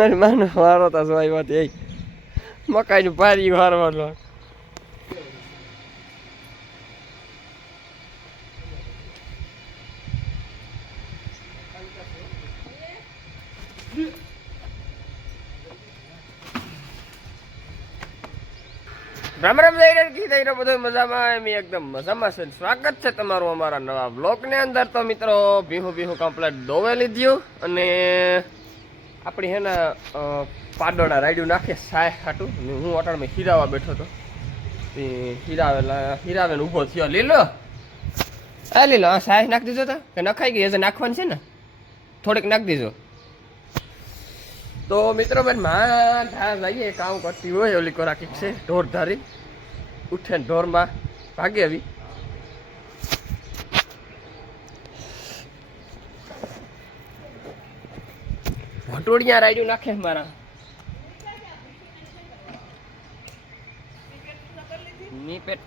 મારી માનો વારો તા સોય વાત એ મકાઈનું પારી વારવાનો રામ રામ જઈ બધું મજામાં એમ એકદમ મજામાં છે. સ્વાગત છે તમારું અમારા નવા બ્લોગની અંદર. તો મિત્રો ભીહું કમ્પ્લેટ દોવે લીધું અને આપણી હે ને પાડોળા રાયડું નાખે સાય ખાટું. હું અટાણમાં હીરાવા બેઠો હતો હીરાવેને ઊભો થયો. લીલો લીલો હા સાય નાખી દીધો તો કે નખાઈ ગઈ હજે નાખવાની છે ને થોડીક નાખી દીધો. તો મિત્રો બેન માં ધાર લાગીએ કામ કરતી હોય ઓલી કો રાખી છે ઢોર ધારી ઉઠે ને ઢોરમાં ભાગે આવી. ભટોડિયા રાયડું નાખે મારા મી પેટ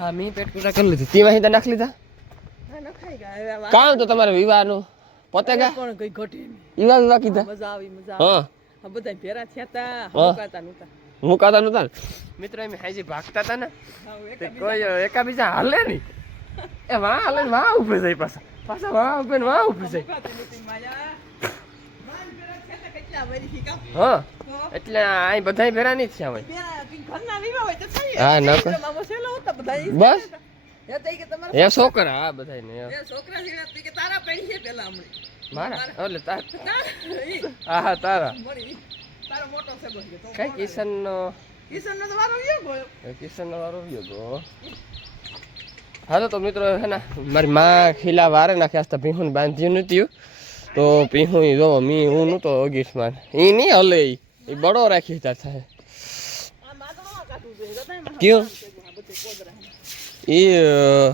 હા મી પેટ પૂરા કરી લીધી. તેમાં હિતા નાખી લીધા કામ તો તમારે વિવાહનું પતેગા પણ કઈ ઘટી વિવાહ કીધા મજા આવી હા બધા ભેરા થયા મુકાતા નતા મિત્રો એમ હાજી ભાગતા હતા ને કોઈ એકા બીજા હાલે નહીં એ વાહ હાલે ને વાહ ઉભે જાય પાછા વાહ ઉભે ને વાહ ઉભે જાય. હા એટલે આ બધા ભેરા નહીં થયા હોય હા ન બસ એ છોકરા હા બધા ને મારા એટલે હા હા તારા કઈ કિશન નો વારો ગયો ગો. હાલો તો મિત્રો હે ને મારી માં ખીલા વારે નાખી આસ્તા ભીહું બાંધ્યું નથી તો ભીહું જો મી હું નતો અગીસમાં એ નહીં હલે એ બડો રાખી તાર થાય કયો એ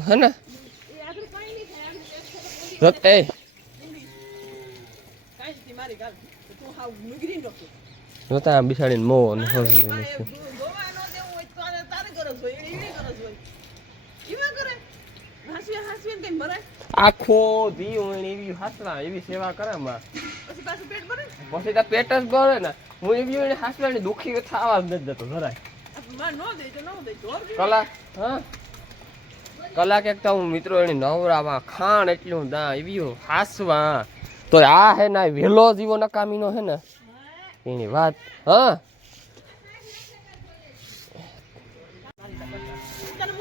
હે ને એ જોતા બિસાડીને મો ને આખો દી એવી હાસવા એવી સેવા કરે પછી તો પેટ જ ભરે ને હું એવી હાસવાની દુખી થવા જ નથી જતો જરાય કલાક હા કલાક એક તો હું મિત્રો એની નવરામાં ખાણ એટલું દા એવી હાસવા તો આ હે ને વેલો જીવો નકામીનો હે ને એની વાત હા.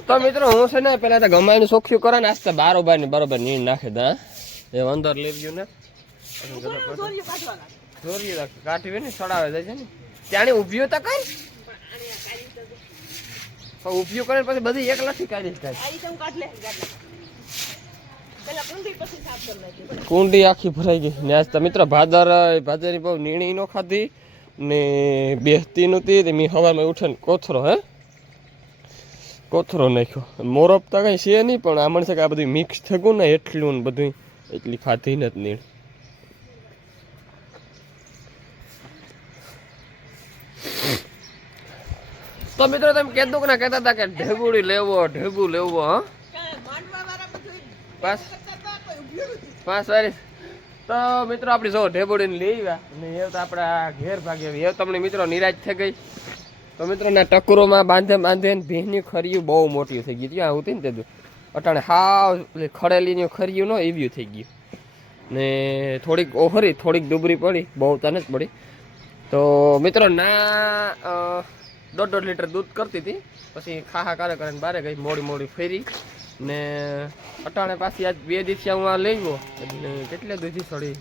તો મિત્રો હું છે ને પેલા તો ગમાઈને સોખ્યું કરે ને આસ્તે બારોબાર ને બરોબર નીણ નાખે દા એ અંદર લેવ્યું ને કાઢી ને ચડાવે જાય છે ને ત્યાં ઉભ્યું તો કઈ ઉભ્યું કરે પછી બધી એક લખી કાઢી કુંડી આખી ભરાઈ ગઈ ને આજ તો મિત્રો ભાદરની બહુ નીણી નો ખાધી ને બેસતી નહોતી મેં સવારમાં ઉઠે ને કોથરો નાખ્યો. મોરપ તો કઈ છે નહીં પણ આમણ છે કે આ બધું મિક્સ થયું ને એટલું ને બધું એટલી ખાધી ને જ નીણ. તો મિત્રો તમે કીધું કે ના કહેતા હતા કે ઢેબુડી લેવો હા 5 વારી તો મિત્રો આપણી જો ઢેબુડીને લઈ આવ્યા અને એ તો આપણા ઘેર ભાગી આવી. એ તમને મિત્રો નિરાશ થઈ ગઈ. તો મિત્રો ના ટકરોમાં બાંધે ને ભીંની ખરીયું બહુ મોટી થઈ ગઈ ત્યાં આવતી ને તે અટાણે હાવ ખડેલીની ખરીયું ન એવી થઈ ગયું ને થોડીક ઓહરી થોડીક ડુબરી પડી બહુ તને જ પડી. તો મિત્રો ના 1.5 લીટર દૂધ કરતી હતી પછી ખાખા કરે કરીને બારે ગઈ મોડી ફેરી ને અટાણે પાછી આજ 2 દિવસ હું આ લઈ ગયો એટલે કેટલે દૂધી છોડી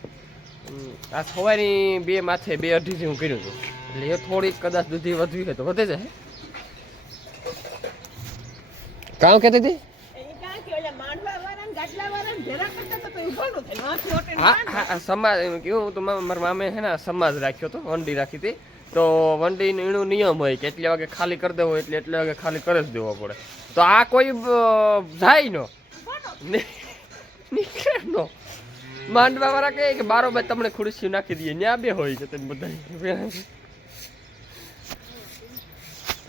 આ સવારની 2 માથે 2.5 હું કર્યું હતું એટલે એ થોડીક કદાચ દૂધી વધવી હોય તો વધે જાય. કામ કહેતી હતી હા સમાજ કેવું તો મારા મામે હે ને સમાજ રાખ્યો હતો વંડી રાખી હતી તો વંડીનો એનો નિયમ હોય કે એટલા વાગે ખાલી કરી દેવો એટલે એટલા વાગે ખાલી કરી જ દેવો પડે. તો આ કોઈ જાય નો નીકળે નો માંડવા વાળા કહે કે બારોબાર તમને ખુરશી નાખી દઈએ ત્યાં બે હોય છે તમે બધા.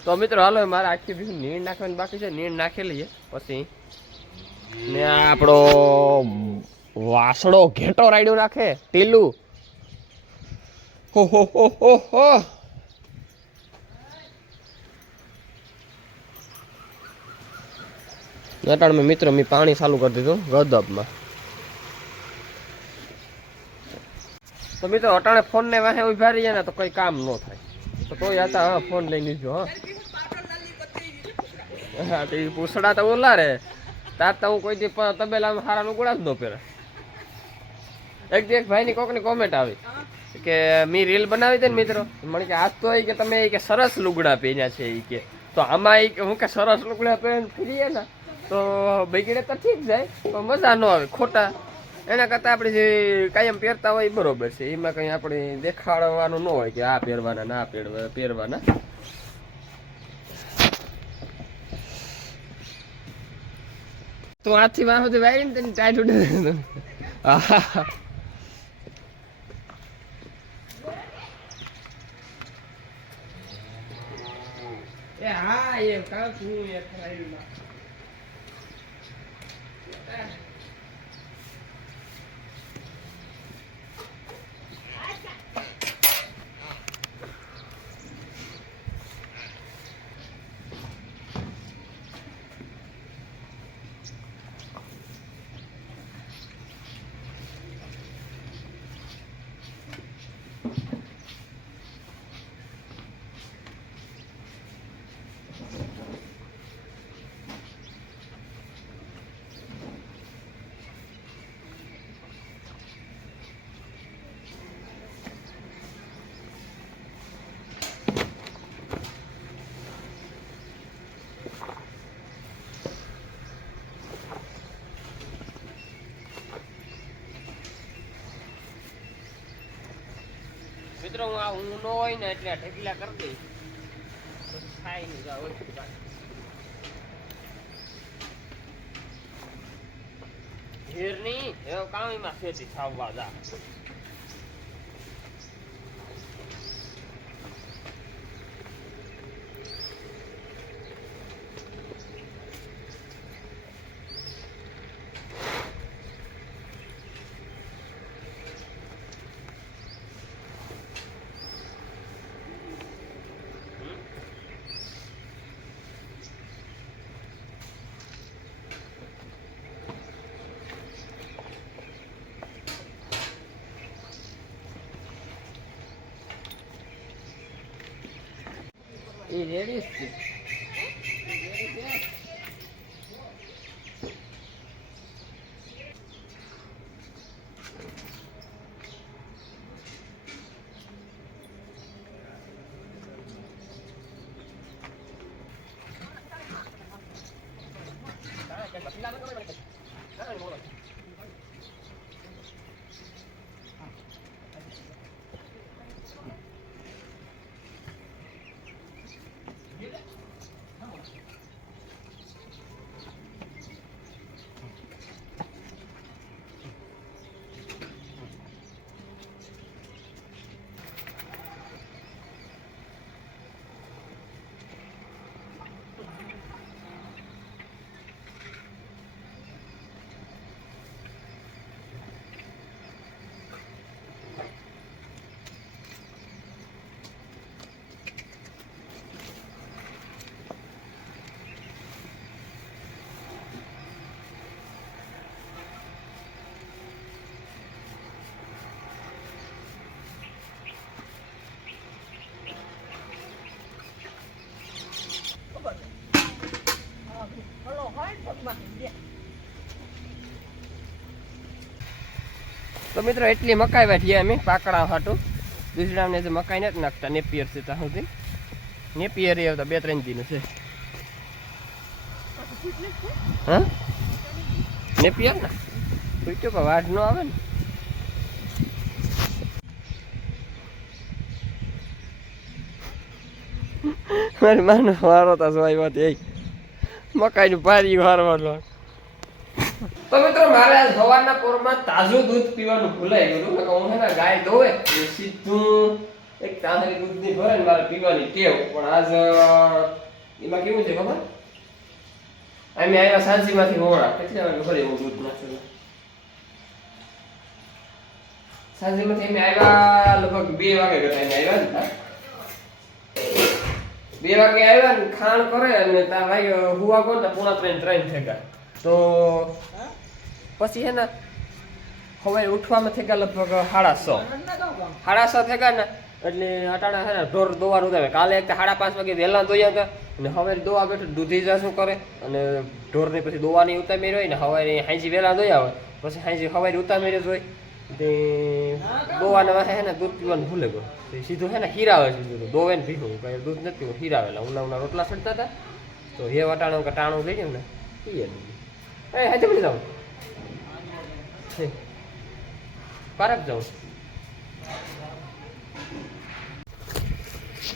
તો મિત્રો હાલો મારે આખી બીજું નીણ નાખવાની બાકી છે નીણ નાખી લઈએ પછી ને આપણો વાસણો ઘેટો રાયડું નાખે ટીલું હો નટાણમાં મિત્રો મેં પાણી ચાલુ કરી દીધું ગદબમાં. તો મિત્રો અટાણે ફોન ને વાહે ઉભા રહીએ ને તો કઈ કામ ન થાય. તો તોય હતા હા ફોન લઈ લીધો. હા તો એ પૂછડા તો ઓલા રે તાર તો હું કોઈ દી તબેલામાં હારા લુગડા જ ન પહેરે. એક દી એક ભાઈની કોકની કોમેન્ટ આવી કે મેં રીલ બનાવી હતી ને મિત્રો મને કે આજ તો કે તમે કે સરસ લુગડા પહેર્યા છે એ કે તો આમાં હું કે સરસ લુગડા પહેરીને ફરીએ ને તો બગડે તો ઠીક જાય પણ મજા ન આવે ખોટા. એના કરતાં આપણે જે કાયમ પહેરતા હોય એ બરોબર છે. એમાં કંઈ આપણે દેખાડવાનું ન હોય કે આ પહેરવાના ના પહેરવાના. તો આથી વાહ સુધી વાયરી ને તેની ટાઈટ ઉડે. હા એ હા એ કાં શું એ થયું. મિત્રો હું આ ઊંઘ ન હોય ને એટલે ઢગલા કરી દઈશ તો થાય નહીં જાવ ઘેરની એવો કામીમાં ખેતી થાવવા જા. એ રેડી છે. તો મિત્રો એટલી મકાઈ વાઢીએ અમે પાકડા હાટું. દૂસરાને જે મકાઈ નથી નાખતા નેપિયર છે ત્યાં સુધી નેપિયર એ આવતા 2-3 દીનું છે. હા નેપિયર ને પૂછ્યું પણ વાઢ ન આવે ને. મારી માનો વારો તા જોઈ વાત એ મકાઈનું પારી વારવાનો. તો મિત્રો મારે આજ સવારના પોરમાં તાજું દૂધ પીવાનું ભૂલાઈ ગયું હતું. હું છે ને ગાય દોવે એટલે સીધું એક તાંહરી દૂધની ભરે ને મારે પીવાની ટેવ. પણ આજ એમાં કેવું છે ખબર અમે આવ્યા સાંજીમાંથી હોળા કેટલી વાર ખબર એવું દૂધ નાખેલું સાંજેમાંથી અમે આવ્યા લગભગ 2 વાગે કરતા આવ્યા ને 2 વાગે આવ્યા ને ખાણ કરે અને ત્યાં ભાઈ હુવા કોણ 2:45 થઈ ગયા તો પછી હે ને હવે ઉઠવામાં થઈ ગયા લગભગ 6:30 થઈ ગયા ને એટલે અટાણા છે ને ઢોર દોવાનું ઉતાવે કાલે એક 5:30 વાગે વહેલા દોયા હતા અને હવે દોવા બેઠું દૂધી જા શું કરે અને ઢોરની પછી દોવાની ઉતામેરી હોય ને હવે હાંજી વહેલા દોયા હોય પછી હાંજી હવારી ઉતામેરી જ હોય તે દોવાના વાહે હે ને દૂધ પીવાનું ભૂલે ગયો સીધું હે ને હીરાવે સીધું દોવે ને ભીહું કઈ દૂધ નથી પીવું હીરાવેલા ઉના રોટલા સડતા હતા તો એ વટાણું કે ટાણું થઈ ગયું ને પીએ એ હાજે પડી જાઉં પારક જાઉં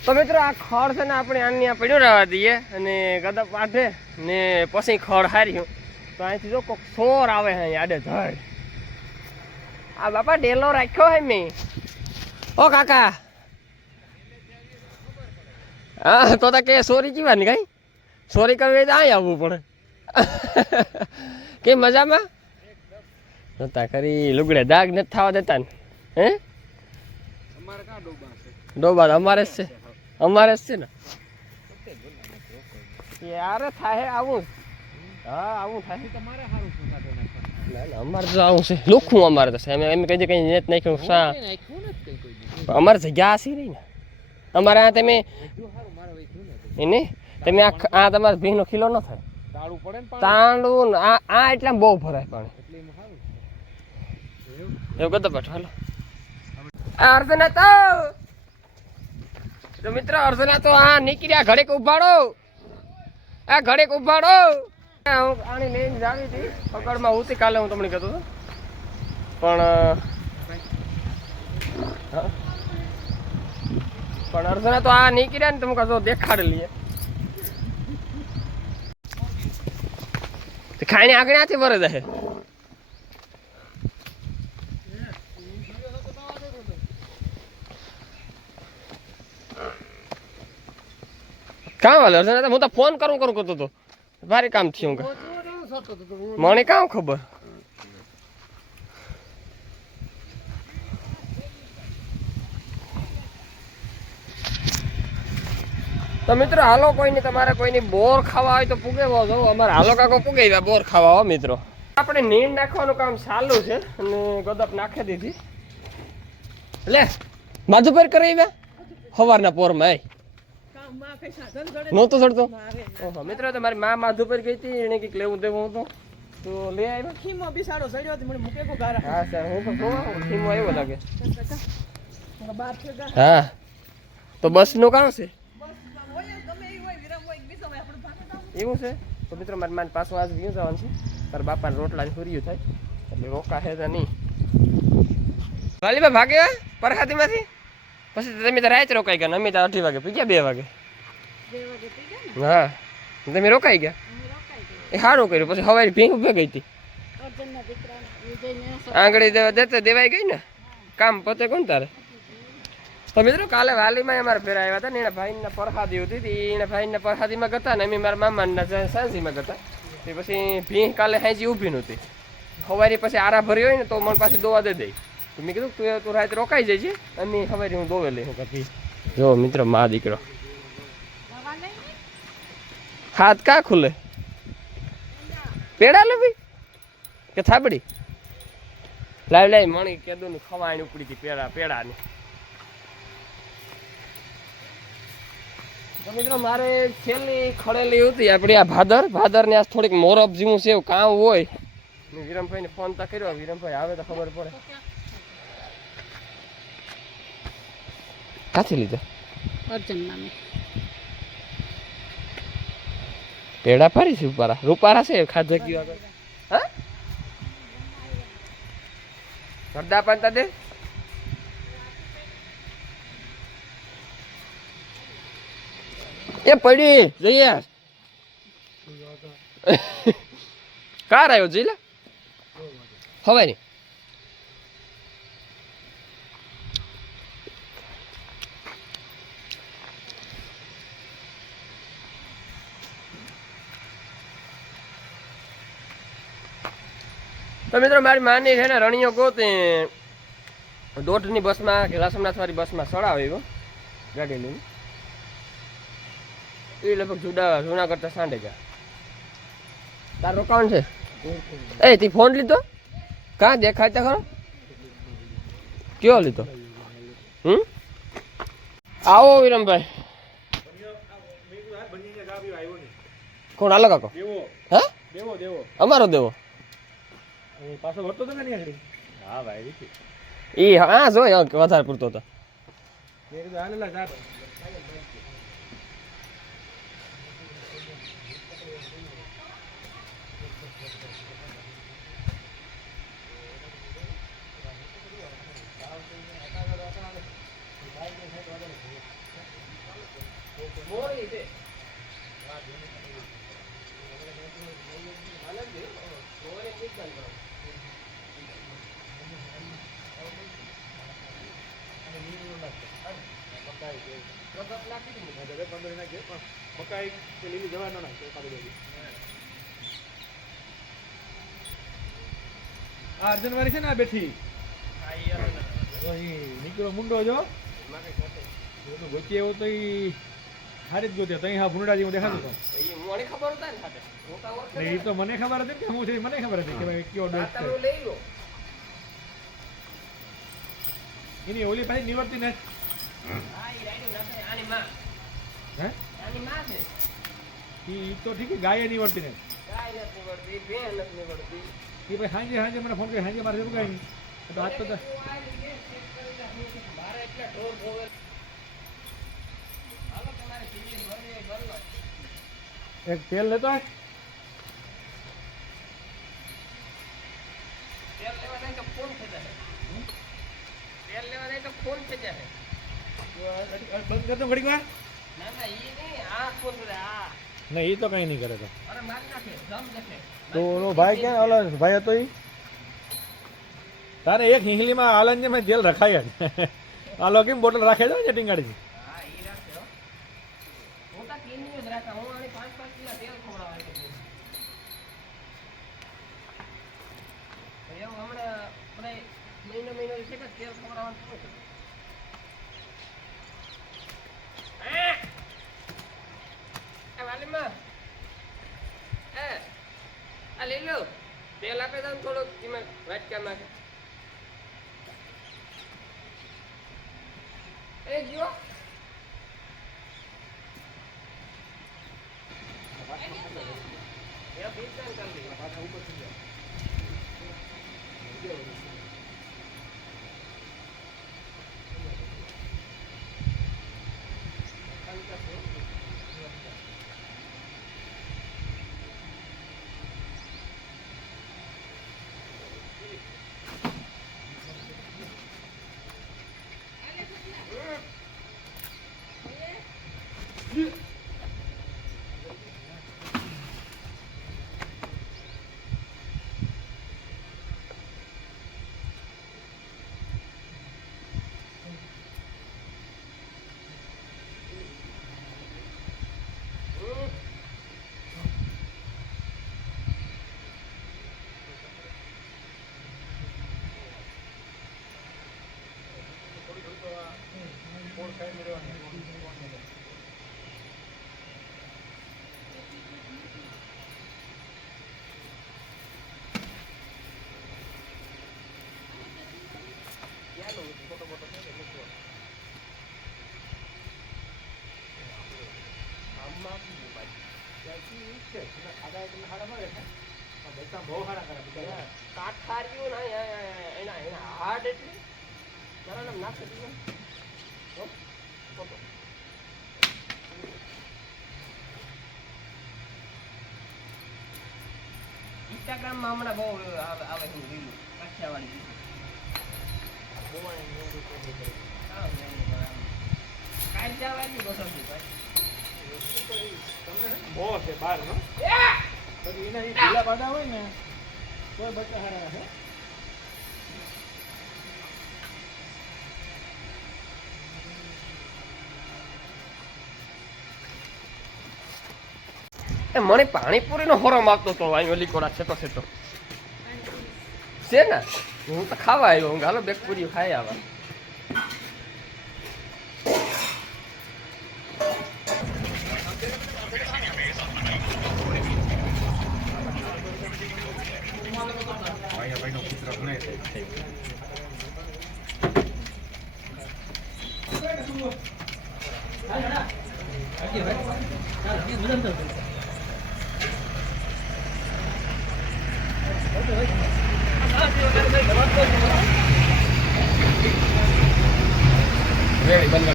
તો મિત્રો આ ખડ છે ને આપણે આની આ પડ્યું રહેવા દઈએ અને ગદપ વાઢે ને પછી ખડ હાર્યું તો અહીંથી જો કોઈક સોર આવે છે અહીં આડે ધડ આ બાપા ડેલો રાખ્યો હે મેં ઓ કાકા હા તો કે સોરી જીવાની કઈ સોરી કરવી હોય તો અહીં આવવું પડે કે મજામાં નતા ખરી લુગડે દાગ નથી થવા દેતા ને હે ડોબા અમારે જ છે અમારે જ છે ને યાર થાય આવું હા આવું થાય તમારે સારું ના અમારે તો આવું છે લુખું અમારે તો એમ એમ કહી દે કઈ નેટ નાખ્યું સા અમારે જગ્યા હશે નહીં ને અમારે આ તમે એને તમે આ તમારે ભીંગનો ખીલો ન થાય તાંડું આ એટલા બહુ ભરાય પાણી એવું કદો પાછો હાલો અર્જુના તો મિત્ર અર્જુના તો આ નીકળ્યા ઘડીક ઉભાડો આ ઘડીક ઉભાડો હું આની લઈને જાવી હતી પકડમાં ઉતી કાલે હું તમને કહેતો હતો પણ અર્જુના તો આ નીકળ્યા ને તમે કહો દેખાડી લઈએ ખાઈને આગળ આથી વરે જાય કામ વાલે અર્જુના હું તો ફોન કરું કરતો હતો ભારે કામ થયું મને કામ ખબર તો મિત્રો હાલો કોઈની તમારે કોઈની બોર ખાવા હોય તો પૂગે જાવ અમારે હાલો કાકો પૂગે બોર ખાવા હો મિત્રો આપણે નીંદ નાખવાનું કામ ચાલુ છે અને ગદપ નાખી દીધી લે માધુ પર કરી સવારના પોરમાં નહોતો ચડતો ઓહો મિત્રો તમારી માં માધુ પર ગઈ હતી એને કંઈક લેવું દેવું હતું તો લઈ આવ્યા ખીમો બિસાડો સડ્યો હતી મને મૂકે કો ગારા હા સર હું પણ જોવા ખીમો આવ્યો લાગે હા તો બસ નું કામ છે એવું છે તો મિત્રો મારી માન પાછું આજ ગયું જવાનું છે તારા બાપાને રોટલા ફર્યું થાય એટલે રોકા છે તો નહીં વાલીબા ભાગે પરખાતીમાંથી પછી તમે તો રાત રોકાઈ ગયા અમે તો 8 વાગે પી ગયા 2 વાગે હા તમે રોકાઈ ગયા એ સારું કર્યું પછી હવારી ભીંગ ઉભે ગઈ હતી આંગળી દેવાઈ ગઈ ને કામ પતે કોણ તારે તો મિત્રો કાલે વાલીમાં અમારે ફેર આવ્યા હતા ને એના ભાઈને પરસાદી હતી એના ભાઈને પરસાદીમાં ગતા ને અમે મારા મામાના સાંસીમાં ગતા તે પછી ભીંગ કાલે હાંજી ઊભી નહોતી સવારી પછી આરા ભરી હોય ને તો મને પાછી દોવા દે દઈ તો મેં કીધું તું રાત રોકાઈ જાય છે અને સવારે હું દોવે લઈ હું કપી જો મિત્રો મા દીકરો હાથ કા ખુલે પેડા લે ભાઈ કે થાબડી લાવી મણી કેદું ની ખવાણી ઉપડી હતી પેડાની તો મિત્રો મારે છેલ્લી ખડેલી હતી આપણી આ ભાદર ને આ થોડીક મોરબ જેવું છે એવું કામ હોય વિરમભાઈ ને ફોન તો કર્યો વિરમભાઈ આવે તો ખબર પડે કાથી લીધા પેડા ફરી છે રૂપારા છે ખાધા ગયું આગળ હા સરદા પાનતા દે એ પડી જઈએ કાર આવ્યો જઈ લે હવે નહીં તો મિત્રો મારી માની છે ને રણીઓ ગોતે દોઢની બસમાં ઘેલા સોમનાથવાળી બસમાં સડાવ્યો ગાડી લઈને. એ લગભગ જૂના કરતા સાંડે ગયા. તાર રોકાણ છે એ તી ફોન લીધો કાં દેખાય તો ખરો કયો લીધો આવો વિરમભાઈ કોણ આલો કાકો હે અમારો દેવો પાછો ભરતો તો ને આગળ. હા ભાઈ એ હા જોઈ વધારે પૂરતો હતો. હાલેલા જા મકાઈ લીલી જવા ના આ અર્જનવારી છે ને આ બેઠી નીકળો મુંડો જો ગોચી એવો તો હારી જ ગોત્યો તઈ હા ભૂંડા જેવું દેખાતું હતો એ તો મને ખબર હતી કે હું છે મને ખબર હતી કે ભાઈ કયો ડોઝ છે એની ઓલી પાછી નિવર્તી ને હે ઈ તો ઠીક ગાય નિવર્તી ને એ ભાઈ હાંજે મને ફોન કરી હાંજે મારે જવું કઈ તો આજ તો એક તેલ લેતો હોય બંધ કરતો ઘડીક વાર નહીં એ તો કઈ નહીં કરે તો ઓલો ભાઈ ક્યાં ઓલો ભાઈ હતો ઈ તારે એક હિંગલીમાં આલંજે મેં જેલ રખાય જ આલો કેમ બોટલ રાખે છે ટીંગાડી તેલ આપે તો થોડોક વાટકામાં એ જો ઇન્સ્ટાગ્રામમાં હમણાં બહુ આવે છે રીલ કાઠિયાવાડી કાઈ જવાની ગોઠવણી ભાઈ બહુ છે બાર નો પછી એના ઢીલા પાડા હોય ને તો બચ્ચા હારા છે મને પાણીપુરીનો હોરમ આપતો હતો અહીં ઓલી કોડા છેટો છે ને હું તો ખાવા આવ્યો હું હાલો બેક પૂરી ખાઈ આવા રેડી બનવા